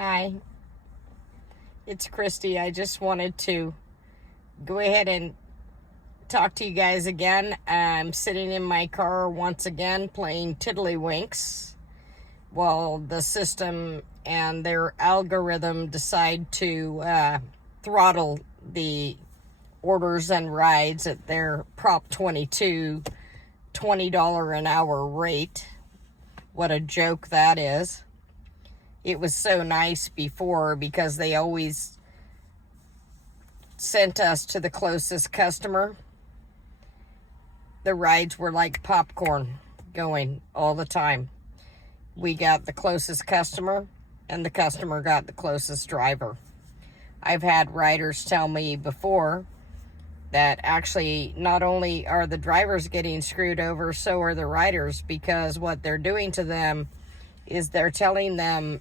Hi, it's Christy. I just wanted to go ahead and talk to you guys again. I'm sitting in my car once again playing Tiddlywinks while the system and their algorithm decide to throttle the orders and rides at their Prop 22 $20 an hour rate. What a joke that is. It was so nice before because they always sent us to the closest customer. The rides were like popcorn going all the time. We got the closest customer and the customer got the closest driver. I've had riders tell me before that actually not only are the drivers getting screwed over, so are the riders, because what they're doing to them is they're telling them,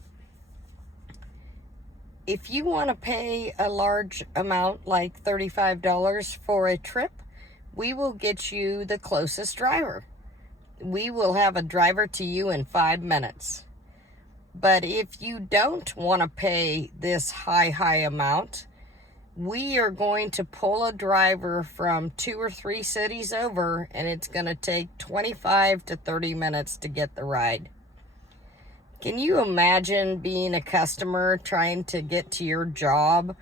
if you want to pay a large amount, like $35 for a trip, we will get you the closest driver. We will have a driver to you in 5 minutes. But if you don't want to pay this high amount, we are going to pull a driver from 2 or 3 cities over, and it's going to take 25 to 30 minutes to get the ride. Can you imagine being a customer trying to get to your job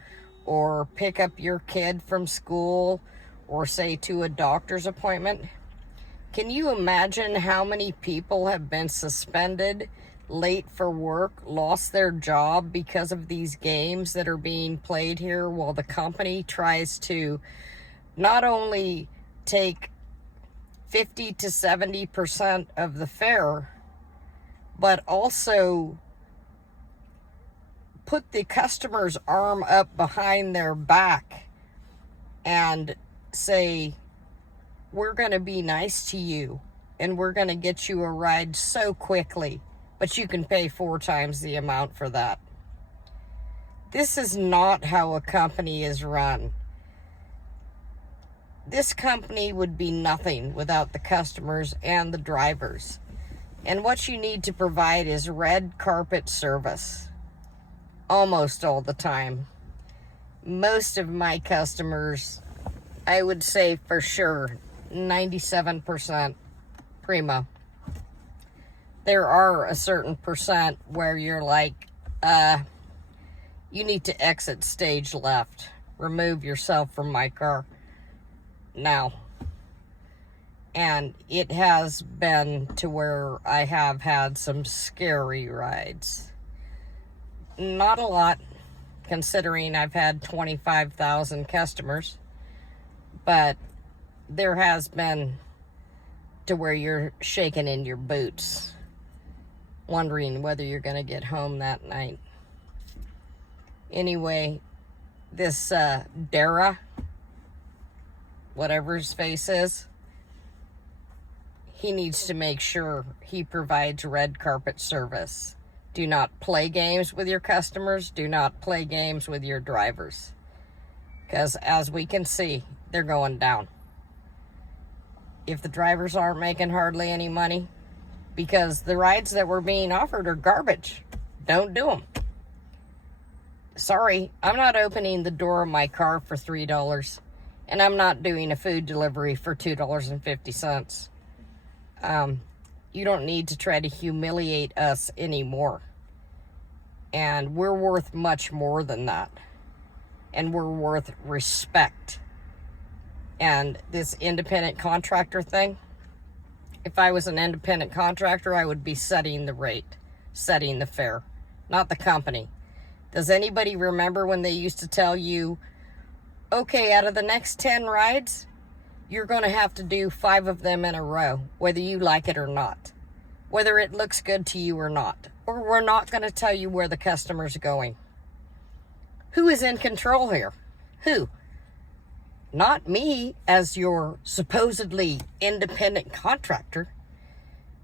or pick up your kid from school or say to a doctor's appointment? Can you imagine how many people have been suspended, late for work, lost their job because of these games that are being played here while the company tries to not only take 50 to 70% of the fare, but also put the customer's arm up behind their back and say, we're going to be nice to you and we're going to get you a ride so quickly, but you can pay 4 times the amount for that. This is not how a company is run. This company would be nothing without the customers and the drivers. And what you need to provide is red carpet service almost all the time. Most of my customers, I would say for sure, 97% primo. There are a certain percent where you're like, you need to exit stage left. Remove yourself from my car now. And it has been to where I have had some scary rides. Not a lot, considering I've had 25,000 customers, but there has been to where you're shaking in your boots, wondering whether you're going to get home that night. Anyway, this Dara, whatever his face is, he needs to make sure he provides red carpet service. Do not play games with your customers. Do not play games with your drivers. Because as we can see, they're going down. If the drivers aren't making hardly any money, because the rides that were being offered are garbage, don't do them. Sorry, I'm not opening the door of my car for $3, and I'm not doing a food delivery for $2.50. You don't need to try to humiliate us anymore. And we're worth much more than that. And we're worth respect. And this independent contractor thing, if I was an independent contractor, I would be setting the rate, setting the fare, not the company. Does anybody remember when they used to tell you, okay, out of the next 10 rides, you're going to have to do 5 of them in a row, whether you like it or not, whether it looks good to you or not, or we're not going to tell you where the customer's going. Who is in control here? Who? Not me as your supposedly independent contractor.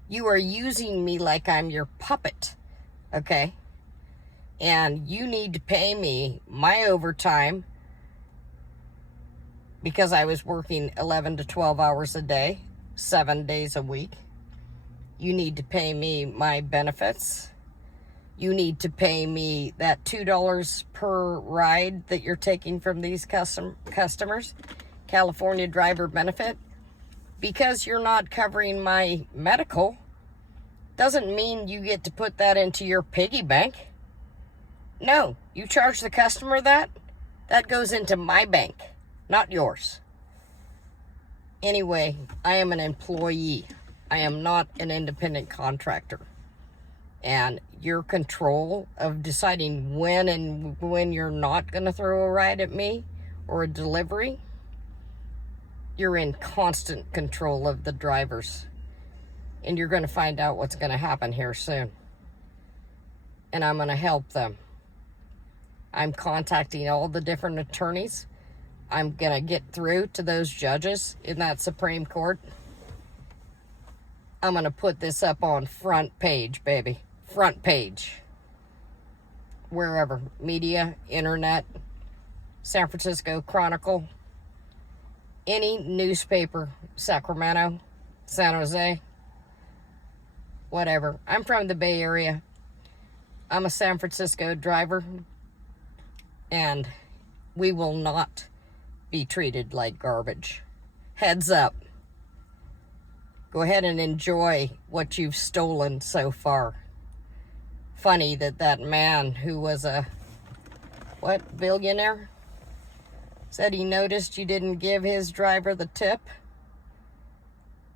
You are using me like I'm your puppet, okay? And you need to pay me my overtime because I was working 11 to 12 hours a day, 7 days a week. You need to pay me my benefits. you need to pay me that $2 per ride that you're taking from these customers, California driver benefit. Because you're not covering my medical, doesn't mean you get to put that into your piggy bank. No, you charge the customer that goes into my bank, not yours. Anyway, I am an employee. I am not an independent contractor. And your control of deciding when and when you're not going to throw a ride at me or a delivery, you're in constant control of the drivers. And you're going to find out what's going to happen here soon. And I'm going to help them. I'm contacting all the different attorneys. I'm going to get through to those judges in that Supreme Court. I'm going to put this up on front page, baby. Front page. Wherever. Media, internet, San Francisco Chronicle, any newspaper, Sacramento, San Jose, whatever. I'm from the Bay Area. I'm a San Francisco driver. And we will not be treated like garbage. Heads up. Go ahead and enjoy what you've stolen so far. Funny that man who was a, billionaire? Said he noticed you didn't give his driver the tip.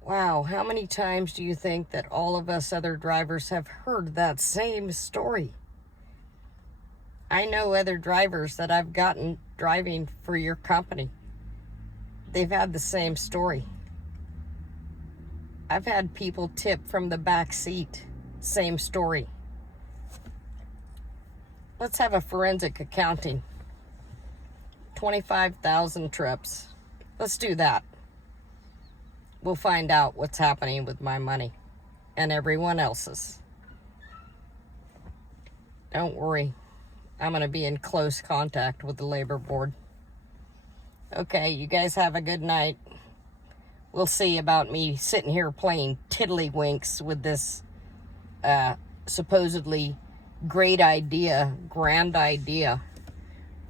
Wow, how many times do you think that all of us other drivers have heard that same story? I know other drivers that I've gotten driving for your company. They've had the same story. I've had people tip from the back seat. Same story. Let's have a forensic accounting. 25,000 trips. Let's do that. We'll find out what's happening with my money and everyone else's. Don't worry. I'm going to be in close contact with the labor board. Okay, you guys have a good night. We'll see about me sitting here playing tiddlywinks with this supposedly great idea, grand idea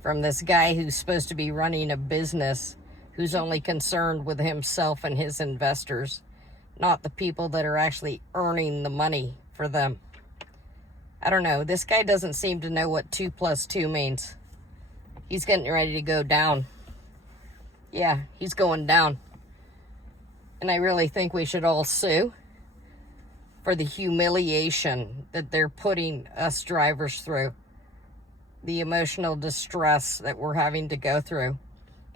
from this guy who's supposed to be running a business, who's only concerned with himself and his investors, not the people that are actually earning the money for them. I don't know. This guy doesn't seem to know what 2 + 2 means. He's getting ready to go down. Yeah, he's going down. And I really think we should all sue for the humiliation that they're putting us drivers through. The emotional distress that we're having to go through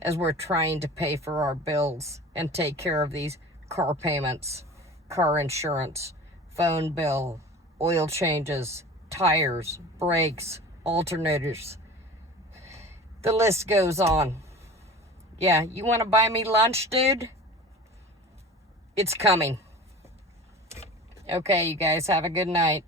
as we're trying to pay for our bills and take care of these car payments, car insurance, phone bill, oil changes, tires, brakes, alternators. The list goes on. Yeah, you want to buy me lunch, dude? It's coming. Okay, you guys have a good night.